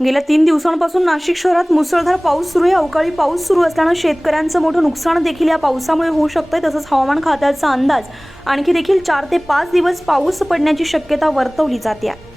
गेल्या 3 दिवसांपासून नाशिक शहरात मुसळधार पाऊस सुरू आहे। अवकाळी पाऊस सुरू असल्याने शेतकऱ्यांचं मोठं नुकसान देखील या पावसामुळे होऊ शकतंय। तसंच हवामान खात्याचा अंदाज आणखी देखील 4 ते 5 दिवस पाऊस पडण्याची शक्यता वर्तवली जाते आहे।